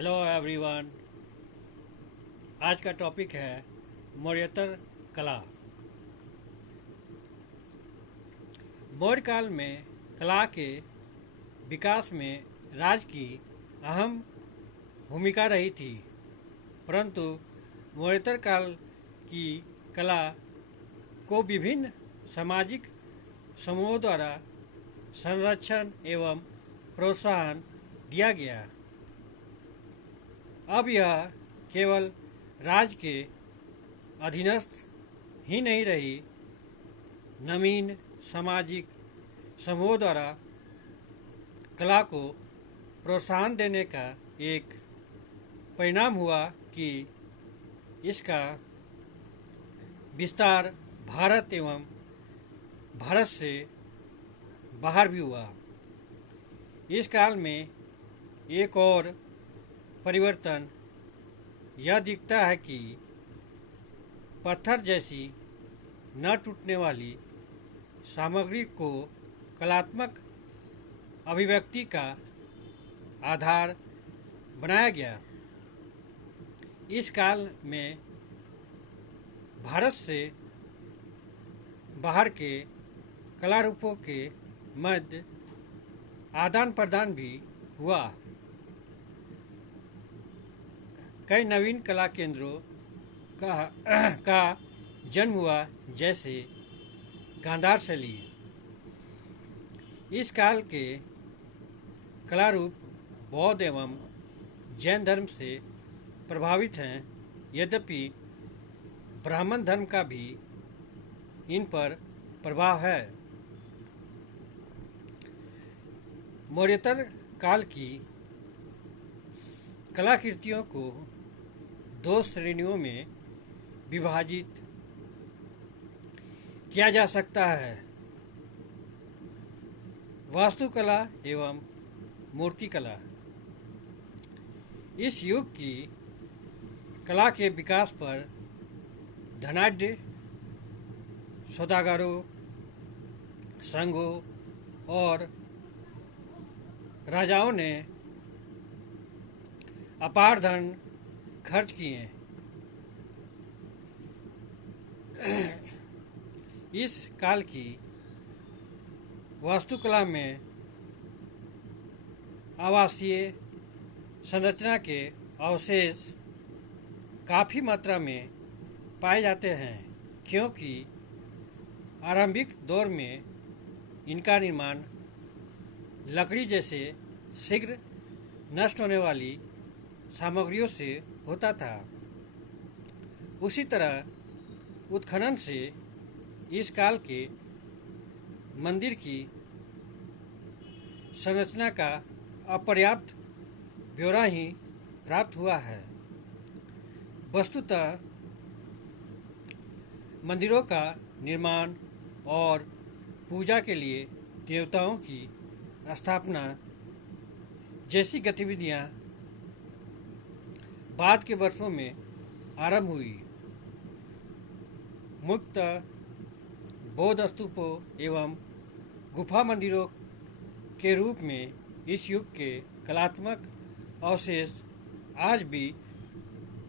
Hello everyone. आज का topic है मौर्योत्तर कला। मौर्य काल में कला के विकास में राज की अहम भूमिका रही थी, परंतु मौर्योत्तर काल की कला को विभिन्न सामाजिक समूहों द्वारा संरक्षण एवं प्रोत्साहन दिया गया। अब यह केवल राज के अधीनस्थ ही नहीं रही, नवीन सामाजिक समूहों द्वारा कला को प्रोत्साहन देने का एक परिणाम हुआ कि इसका विस्तार भारत एवं भारत से बाहर भी हुआ। इस काल में एक और परिवर्तन यह दिखता है कि पत्थर जैसी न टूटने वाली सामग्री को कलात्मक अभिव्यक्ति का आधार बनाया गया। इस काल में भारत से बाहर के कला रूपों के मध्य आदान प्रदान भी हुआ। कई नवीन कला केंद्रों का जन्म हुआ, जैसे गांधार शैली। इस काल के कला रूप बौद्ध एवं जैन धर्म से प्रभावित हैं, यद्यपि ब्राह्मण धर्म का भी इन पर प्रभाव है। मौर्योत्तर काल की कलाकृतियों को दो श्रेणियों में विभाजित किया जा सकता है: वास्तुकला एवं मूर्तिकला। इस युग की कला के विकास पर धनाढ्य सौदागरों, संघों और राजाओं ने अपार धन खर्च किए। इस काल की वास्तुकला में आवासीय संरचना के अवशेष काफ़ी मात्रा में पाए जाते हैं, क्योंकि आरंभिक दौर में इनका निर्माण लकड़ी जैसे शीघ्र नष्ट होने वाली सामग्रियों से होता था। उसी तरह उत्खनन से इस काल के मंदिर की संरचना का अपर्याप्त ब्यौरा ही प्राप्त हुआ है। वस्तुतः मंदिरों का निर्माण और पूजा के लिए देवताओं की स्थापना जैसी गतिविधियां बाद के वर्षों में आरंभ हुई। मुख्यतः बौद्ध स्तूपों एवं गुफा मंदिरों के रूप में इस युग के कलात्मक अवशेष आज भी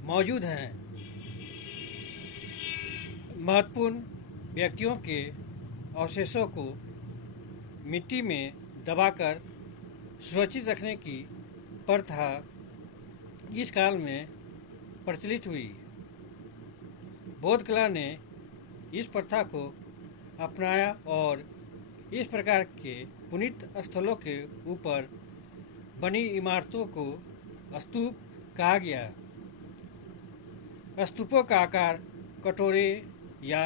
मौजूद हैं। महत्वपूर्ण व्यक्तियों के अवशेषों को मिट्टी में दबाकर सुरक्षित रखने की प्रथा इस काल में प्रचलित हुई। बौद्ध कला ने इस प्रथा को अपनाया और इस प्रकार के पुनीत स्थलों के ऊपर बनी इमारतों को स्तूप कहा गया। स्तूपों का आकार कटोरे या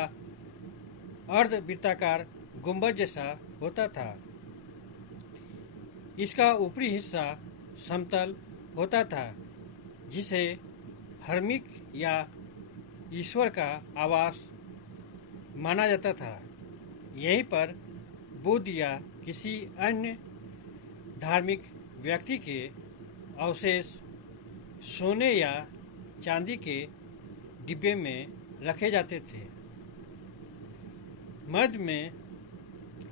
अर्धवृत्ताकार गुंबद जैसा होता था। इसका ऊपरी हिस्सा समतल होता था, जिसे हर्मिक या ईश्वर का आवास माना जाता था। यहीं पर बुद्ध या किसी अन्य धार्मिक व्यक्ति के अवशेष सोने या चांदी के डिब्बे में रखे जाते थे। मध्य में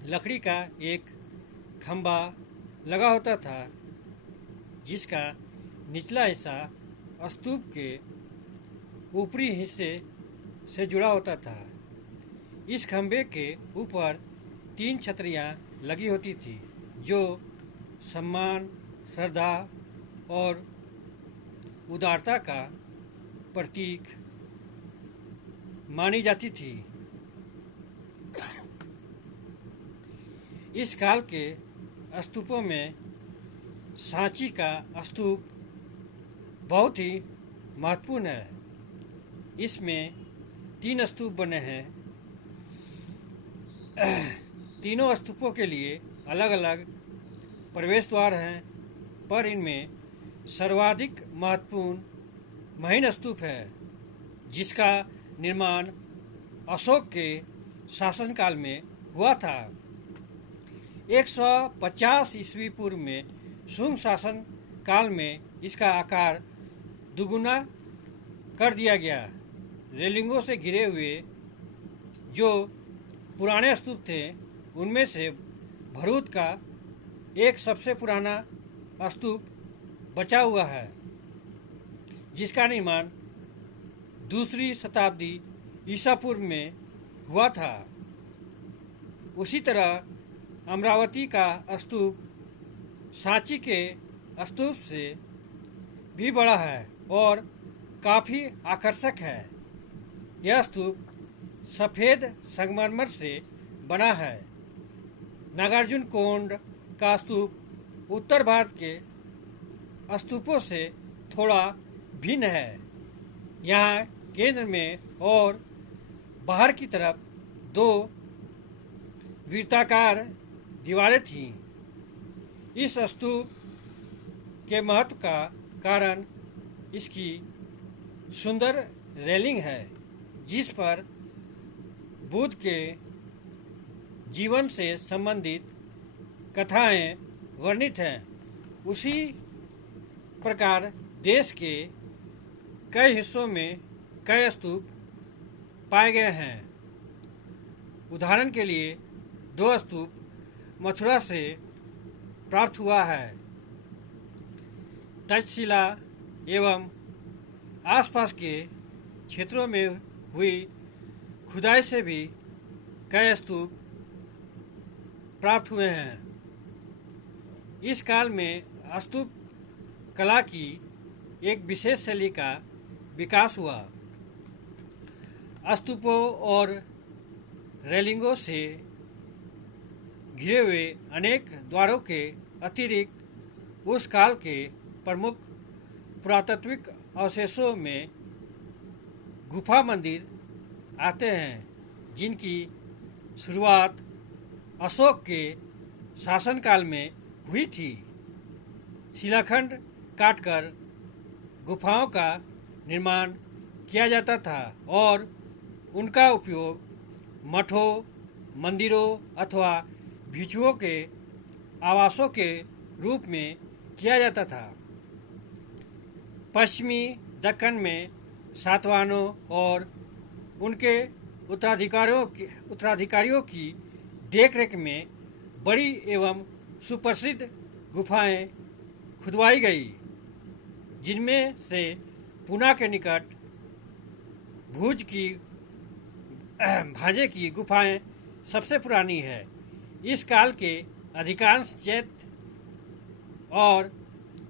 लकड़ी का एक खंभा लगा होता था, जिसका निचला हिस्सा स्तूप के ऊपरी हिस्से से जुड़ा होता था। इस खंभे के ऊपर 3 छतरियां लगी होती थी जो सम्मान, श्रद्धा और उदारता का प्रतीक मानी जाती थी। इस काल के स्तूपों में सांची का स्तूप बहुत ही महत्वपूर्ण है। इसमें 3 स्तूप बने हैं। तीनों स्तूपों के लिए अलग अलग प्रवेश द्वार हैं, पर इनमें सर्वाधिक महत्वपूर्ण महीन स्तूप है जिसका निर्माण अशोक के शासनकाल में हुआ था। 150 ईस्वी पूर्व में शुंग शासन काल में इसका आकार दुगुना कर दिया गया। रेलिंगों से घिरे हुए जो पुराने स्तूप थे उनमें से भरूच का एक सबसे पुराना स्तूप बचा हुआ है जिसका निर्माण 2री शताब्दी ईसा पूर्व में हुआ था। उसी तरह अमरावती का स्तूप सांची के स्तूप से भी बड़ा है और काफ़ी आकर्षक है। यह स्तूप सफ़ेद संगमरमर से बना है। नागार्जुन कोंड का स्तूप उत्तर भारत के स्तूपों से थोड़ा भिन्न है। यहाँ केंद्र में और बाहर की तरफ 2 वृत्ताकार दीवारें थीं। इस स्तूप के महत्व का कारण इसकी सुंदर रेलिंग है जिस पर बुद्ध के जीवन से संबंधित कथाएं वर्णित हैं। उसी प्रकार देश के कई हिस्सों में कई स्तूप पाए गए हैं। उदाहरण के लिए 2 स्तूप मथुरा से प्राप्त हुआ है। तक्षशिला एवं आसपास के क्षेत्रों में हुई खुदाई से भी कई स्तूप प्राप्त हुए हैं। इस काल में स्तूप कला की एक विशेष शैली का विकास हुआ। स्तूपों और रेलिंगों से घिरे हुए अनेक द्वारों के अतिरिक्त उस काल के प्रमुख पुरातात्विक अवशेषों में गुफा मंदिर आते हैं जिनकी शुरुआत अशोक के शासनकाल में हुई थी। शिलाखंड काटकर गुफाओं का निर्माण किया जाता था और उनका उपयोग मठों, मंदिरों अथवा भिक्षुओं के आवासों के रूप में किया जाता था। पश्चिमी दक्कन में सातवाहनों और उनके उत्तराधिकारियों की देखरेख में बड़ी एवं सुप्रसिद्ध गुफाएं खुदवाई गई, जिनमें से पूना के निकट भुज की भाजे की गुफाएं सबसे पुरानी है। इस काल के अधिकांश चैत्य और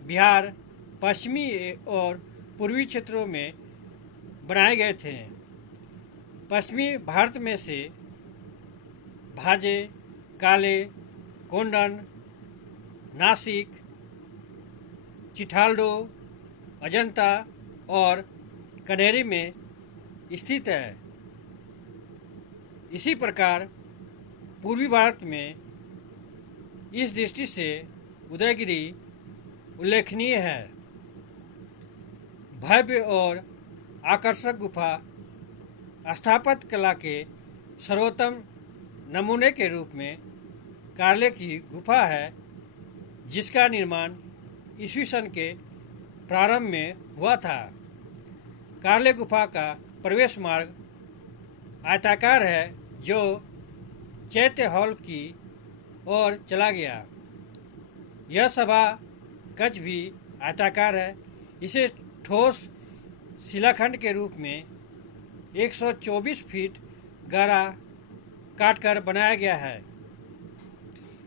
बिहार, पश्चिमी और पूर्वी क्षेत्रों में बनाए गए थे। पश्चिमी भारत में से भाजे, काले, कोंडन, नासिक, चिठाल्डो, अजंता और कनेरी में स्थित है। इसी प्रकार पूर्वी भारत में इस दृष्टि से उदयगिरी उल्लेखनीय है। भव्य और आकर्षक गुफा स्थापत्य कला के सर्वोत्तम नमूने के रूप में कार्ले की गुफा है, जिसका निर्माण ईस्वी सन के प्रारंभ में हुआ था। कार्ले गुफा का प्रवेश मार्ग आयताकार है जो चैत्य हॉल की ओर चला गया। यह सभा कक्ष भी आयताकार है। इसे ठोस शिलाखंड के रूप में 124 फीट गहरा काटकर बनाया गया है।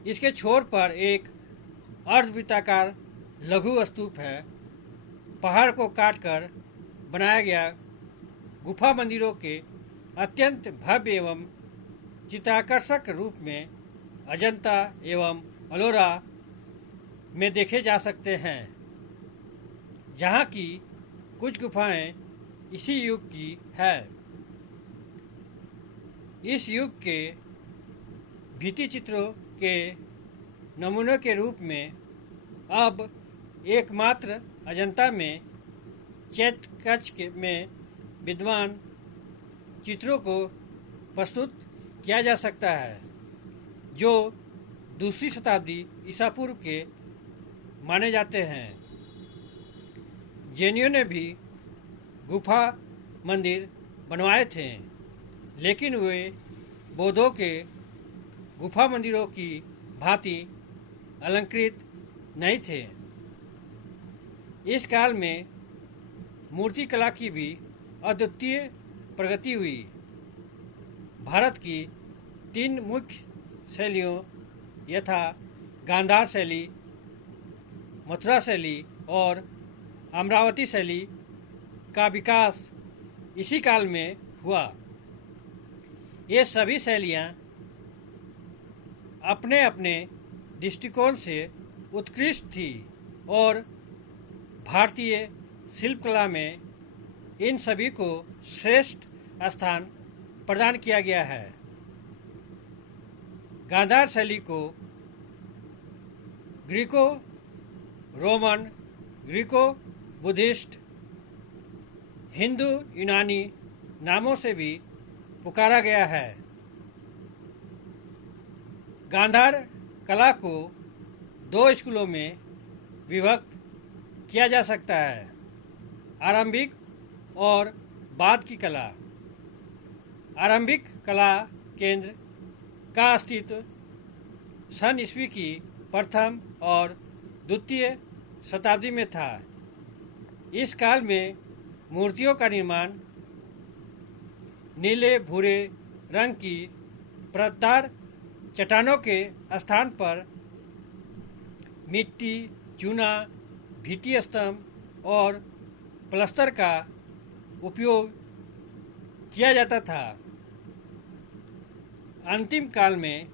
इसके छोर पर एक अर्धवृत्ताकार लघु स्तूप है। पहाड़ को काटकर बनाया गया गुफा मंदिरों के अत्यंत भव्य एवं चित्ताकर्षक रूप में अजंता एवं अलोरा में देखे जा सकते हैं, जहाँ की कुछ गुफाएं इसी युग की है। इस युग के भित्ति चित्रों के नमूनों के रूप में अब एकमात्र अजंता में चैत्य कक्ष में विद्वान चित्रों को प्रस्तुत किया जा सकता है, जो दूसरी शताब्दी ईसा पूर्व के माने जाते हैं। जैनियों ने भी गुफा मंदिर बनवाए थे, लेकिन वे बौद्धों के गुफा मंदिरों की भांति अलंकृत नहीं थे। इस काल में मूर्ति कला की भी अद्वितीय प्रगति हुई। भारत की 3 मुख्य शैलियों यथा गांधार शैली, मथुरा शैली और अमरावती शैली का विकास इसी काल में हुआ। ये सभी शैलियाँ अपने अपने दृष्टिकोण से उत्कृष्ट थी और भारतीय शिल्पकला में इन सभी को श्रेष्ठ स्थान प्रदान किया गया है। गांधार शैली को Greco Roman, Greco Buddhist, Hindu यूनानी नामों से भी पुकारा गया है। गांधार कला को 2 स्कूलों में विभक्त किया जा सकता है, आरंभिक और बाद की कला। आरंभिक कला केंद्र का अस्तित्व सन ईस्वी की प्रथम और द्वितीय शताब्दी में था। इस काल में मूर्तियों का निर्माण नीले भूरे रंग की परतदार चट्टानों के स्थान पर मिट्टी, चूना, भित्ति स्तंभ और प्लास्टर का उपयोग किया जाता था। अंतिम काल में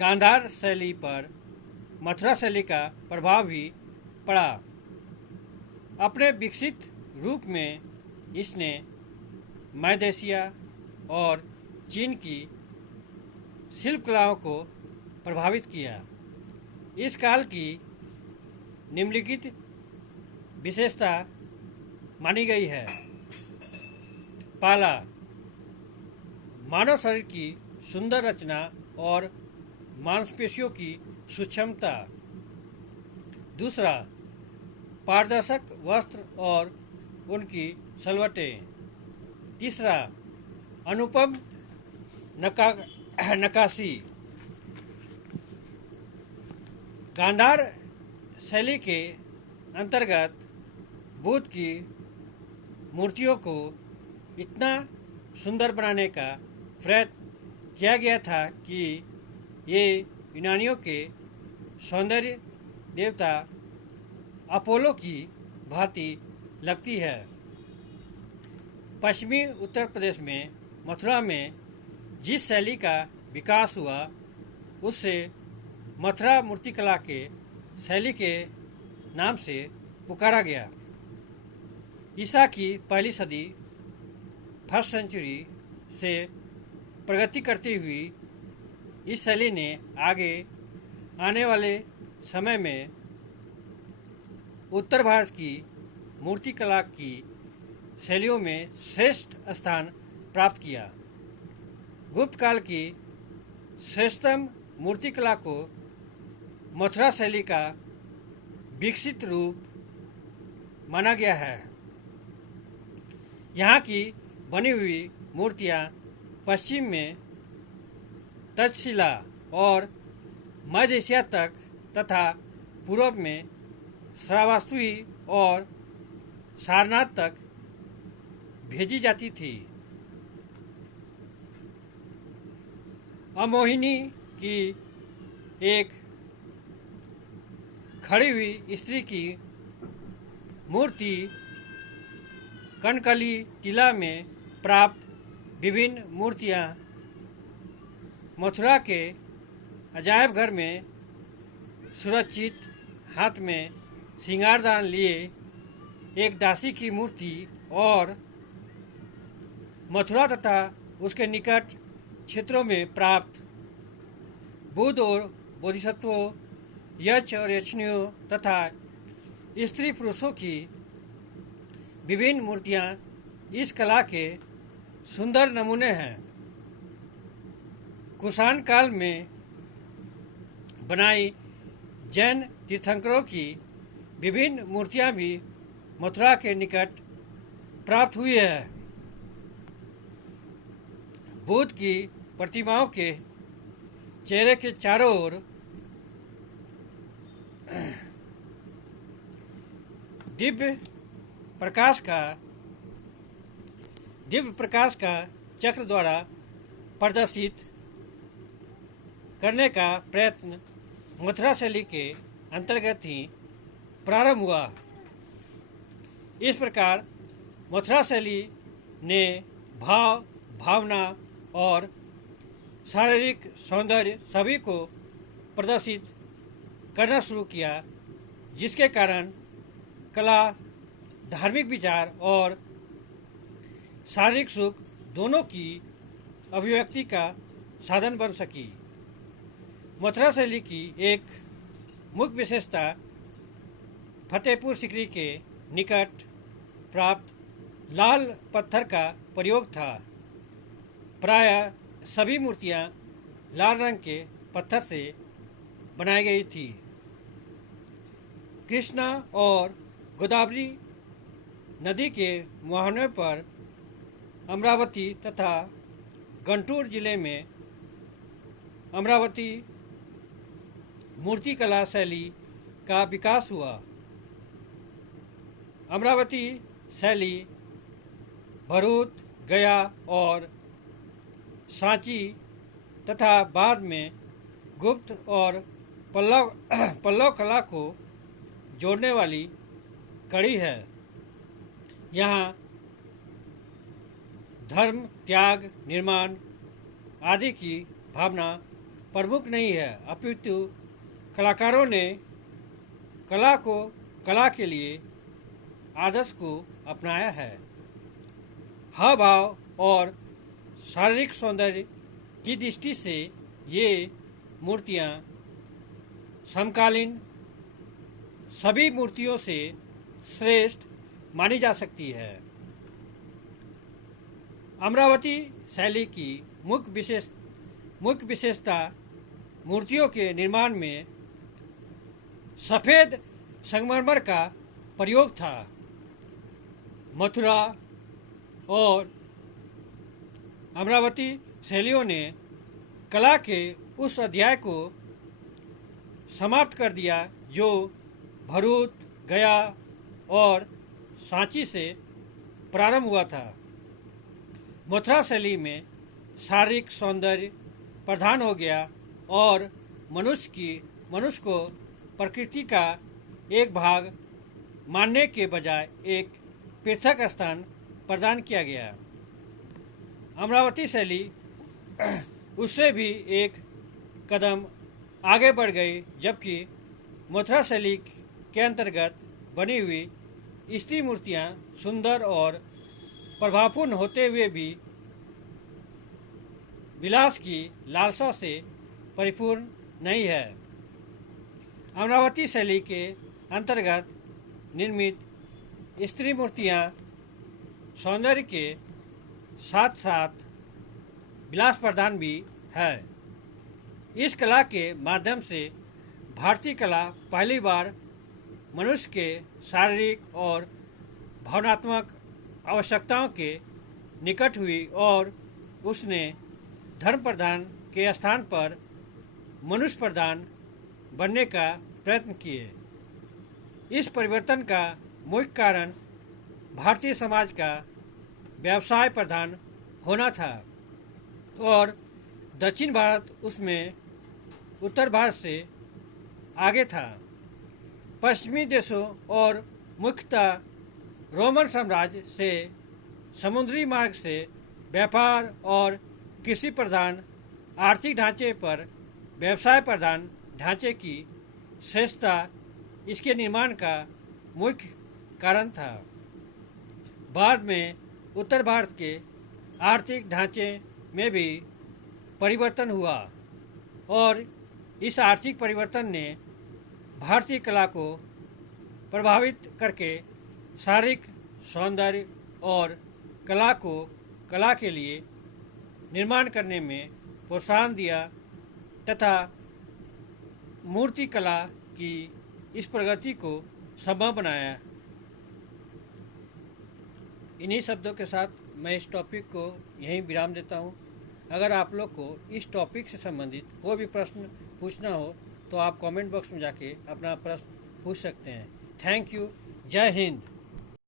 गांधार शैली पर मथुरा शैली का प्रभाव भी पड़ा। अपने विकसित रूप में इसने मध्य एशिया और चीन की शिल्पकलाओं को प्रभावित किया। इस काल की निम्नलिखित विशेषता मानी गई है। पहला, मानव शरीर की सुंदर रचना और मांसपेशियों की सूक्ष्मता। दूसरा, पारदर्शक वस्त्र और उनकी सलवटें। तीसरा, अनुपम नक्काशी। गांधार शैली के अंतर्गत बुद्ध की मूर्तियों को इतना सुंदर बनाने का प्रयत्न किया गया था कि ये यूनानियों के सौंदर्य देवता अपोलो की भांति लगती है। पश्चिमी उत्तर प्रदेश में मथुरा में जिस शैली का विकास हुआ उससे मथुरा मूर्तिकला के शैली के नाम से पुकारा गया। ईसा की पहली सदी फर्स्ट सेंचुरी से प्रगति करती हुई इस शैली ने आगे आने वाले समय में उत्तर भारत की मूर्तिकला की शैलियों में श्रेष्ठ स्थान प्राप्त किया। गुप्त काल की श्रेष्ठतम मूर्तिकला को मथुरा शैली का विकसित रूप माना गया है। यहाँ की बनी हुई मूर्तियाँ पश्चिम में तक्षशिला और मध्य एशिया तक तथा पूर्व में श्रावस्ती और सारनाथ तक भेजी जाती थी। अमोहिनी की एक खड़ी हुई स्त्री की मूर्ति कनकली टीला में प्राप्त विभिन्न मूर्तियाँ मथुरा के अजायब घर में सुरक्षित, हाथ में श्रृंगारदान लिए एक दासी की मूर्ति और मथुरा तथा उसके निकट क्षेत्रों में प्राप्त बुद्ध और बोधिसत्वों, यक्ष और यक्षिणियों तथा स्त्री पुरुषों की विभिन्न मूर्तियाँ इस कला के सुंदर नमूने हैं। कुषाण काल में बनाई जैन तीर्थंकरों की विभिन्न मूर्तियाँ भी मथुरा के निकट प्राप्त हुई है। बुद्ध की प्रतिमाओं के चेहरे के चारों ओर दिव्य प्रकाश का चक्र द्वारा प्रदर्शित करने का प्रयत्न मथुरा शैली के अंतर्गत ही प्रारंभ हुआ। इस प्रकार मथुरा शैली ने भाव, भावना और शारीरिक सौंदर्य सभी को प्रदर्शित करना शुरू किया, जिसके कारण कला धार्मिक विचार और शारीरिक सुख दोनों की अभिव्यक्ति का साधन बन सकी। मथुरा शैली की एक मुख्य विशेषता फतेहपुर सीकरी के निकट प्राप्त लाल पत्थर का प्रयोग था। प्रायः सभी मूर्तियाँ लाल रंग के पत्थर से बनाई गई थी। कृष्णा और गोदावरी नदी के मुहाने पर अमरावती तथा गुंटूर जिले में अमरावती मूर्तिकला शैली का विकास हुआ। अमरावती शैली भरूच, गया और सांची तथा बाद में गुप्त और पल्लव कला को जोड़ने वाली कड़ी है। यहाँ धर्म, त्याग, निर्माण आदि की भावना प्रमुख नहीं है, अपितु कलाकारों ने कला के लिए आदर्श को अपनाया है। हाव भाव और शारीरिक सौंदर्य की दृष्टि से ये मूर्तियाँ समकालीन सभी मूर्तियों से श्रेष्ठ मानी जा सकती है। अमरावती शैली की मुख्य विशेषता मूर्तियों के निर्माण में सफ़ेद संगमरमर का प्रयोग था। मथुरा और अमरावती शैलियों ने कला के उस अध्याय को समाप्त कर दिया जो भरूच, गया और सांची से प्रारंभ हुआ था। मथुरा शैली में शारीरिक सौंदर्य प्रधान हो गया और मनुष्य को प्रकृति का एक भाग मानने के बजाय एक पृथक स्थान प्रदान किया गया। अमरावती शैली उससे भी एक कदम आगे बढ़ गई, जबकि मथुरा शैली के अंतर्गत बनी हुई स्त्री मूर्तियाँ सुंदर और प्रभावपूर्ण होते हुए भी विलास की लालसा से परिपूर्ण नहीं है। अमरावती शैली के अंतर्गत निर्मित स्त्री मूर्तियाँ सौंदर्य के साथ साथ विलास प्रदान भी है। इस कला के माध्यम से भारतीय कला पहली बार मनुष्य के शारीरिक और भावनात्मक आवश्यकताओं के निकट हुई और उसने धर्म प्रधान के स्थान पर मनुष्य प्रधान बनने का प्रयत्न किए। इस परिवर्तन का मुख्य कारण भारतीय समाज का व्यवसाय प्रधान होना था और दक्षिण भारत उसमें उत्तर भारत से आगे था। पश्चिमी देशों और मुख्यतः रोमन साम्राज्य से समुद्री मार्ग से व्यापार और कृषि प्रधान आर्थिक ढांचे पर व्यवसाय प्रधान ढांचे की श्रेष्ठता इसके निर्माण का मुख्य कारण था। बाद में उत्तर भारत के आर्थिक ढांचे में भी परिवर्तन हुआ और इस आर्थिक परिवर्तन ने भारतीय कला को प्रभावित करके शारीरिक सौंदर्य और कला को कला के लिए निर्माण करने में प्रोत्साहन दिया तथा मूर्ति कला की इस प्रगति को संभव बनाया। इन्हीं शब्दों के साथ मैं इस टॉपिक को यहीं विराम देता हूँ। अगर आप लोग को इस टॉपिक से संबंधित कोई भी प्रश्न पूछना हो तो आप कमेंट बॉक्स में जाके अपना प्रश्न पूछ सकते हैं। Thank you. जय हिंद।